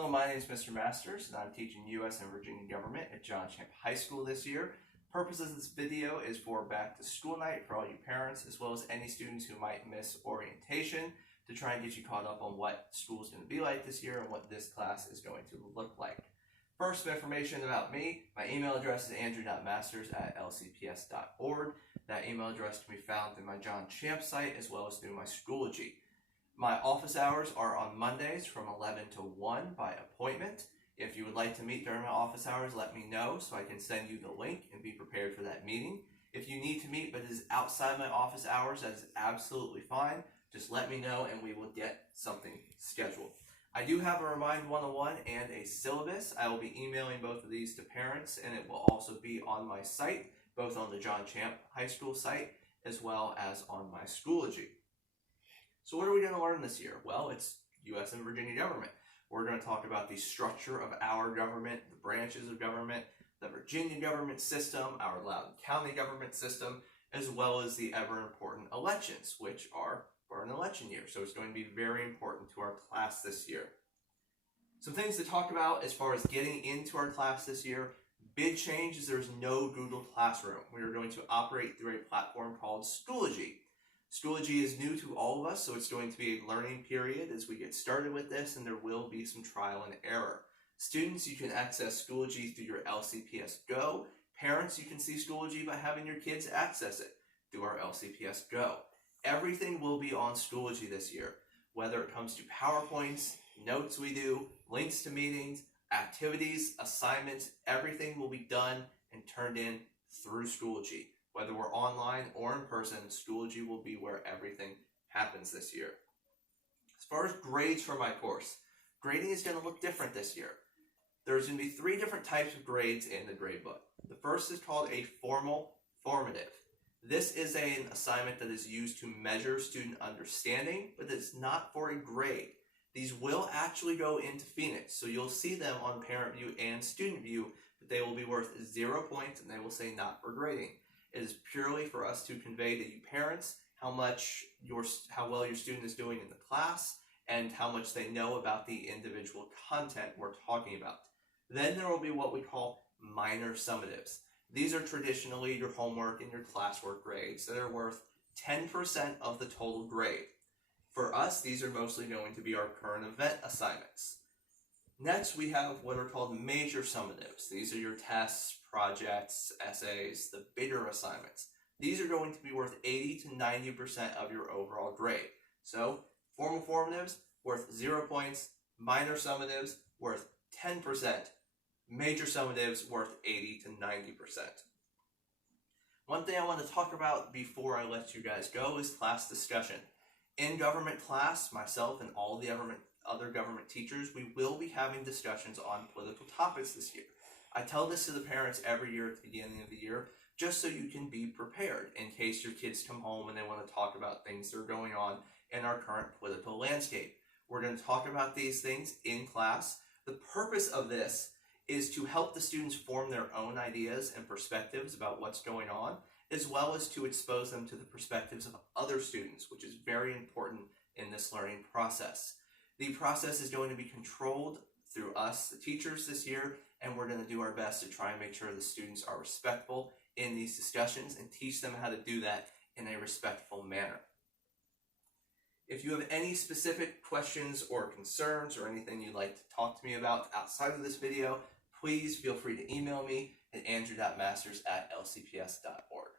Hello, my name is Mr. Masters, and I'm teaching U.S. and Virginia Government at John Champ High School this year. Purpose of this video is for back to school night for all you parents, as well as any students who might miss orientation, to try and get you caught up on what school is going to be like this year and what this class is going to look like. First, some information about me. My email address is andrew.masters@lcps.org. That email address can be found through my John Champ site as well as through my Schoology. My office hours are on Mondays from 11 to 1 by appointment. If you would like to meet during my office hours, let me know so I can send you the link and be prepared for that meeting. If you need to meet but it is outside my office hours, that is absolutely fine. Just let me know and we will get something scheduled. I do have a Remind 101 and a syllabus. I will be emailing both of these to parents, and it will also be on my site, both on the John Champ High School site as well as on my Schoology. So what are we going to learn this year? Well, it's U.S. and Virginia government. We're going to talk about the structure of our government, the branches of government, the Virginia government system, our Loudoun County government system, as well as the ever-important elections, which are for an election year. So it's going to be very important to our class this year. Some things to talk about as far as getting into our class this year. Big change is there's no Google Classroom. We are going to operate through a platform called Schoology. Schoology is new to all of us, so it's going to be a learning period as we get started with this, and there will be some trial and error. Students, you can access Schoology through your LCPS Go. Parents, you can see Schoology by having your kids access it through our LCPS Go. Everything will be on Schoology this year, whether it comes to PowerPoints, notes we do, links to meetings, activities, assignments, everything will be done and turned in through Schoology. Whether we're online or in person, Schoology will be where everything happens this year. As far as grades for my course, grading is going to look different this year. There's going to be 3 different types of grades in the grade book. The first is called a formal formative. This is an assignment that is used to measure student understanding, but it's not for a grade. These will actually go into Phoenix, so you'll see them on Parent View and Student View, but they will be worth 0 points and they will say not for grading. It is purely for us to convey to you parents how well your student is doing in the class and how much they know about the individual content we're talking about. Then there will be what we call minor summatives. These are traditionally your homework and your classwork grades that are worth 10% of the total grade. For us, these are mostly going to be our current event assignments. Next, we have what are called major summatives. These are your tests, projects, essays, the bigger assignments. These are going to be worth 80 to 90% of your overall grade. So, formal formatives worth 0 points, minor summatives worth 10%, major summatives worth 80 to 90%. One thing I want to talk about before I let you guys go is class discussion. In government class, myself and all the other government teachers, we will be having discussions on political topics this year. I tell this to the parents every year at the beginning of the year, just so you can be prepared in case your kids come home and they want to talk about things that are going on in our current political landscape. We're going to talk about these things in class. The purpose of this is to help the students form their own ideas and perspectives about what's going on, as well as to expose them to the perspectives of other students, which is very important in this learning process. The process is going to be controlled through us, the teachers, this year, and we're going to do our best to try and make sure the students are respectful in these discussions and teach them how to do that in a respectful manner. If you have any specific questions or concerns or anything you'd like to talk to me about outside of this video, please feel free to email me at andrew.masters@lcps.org.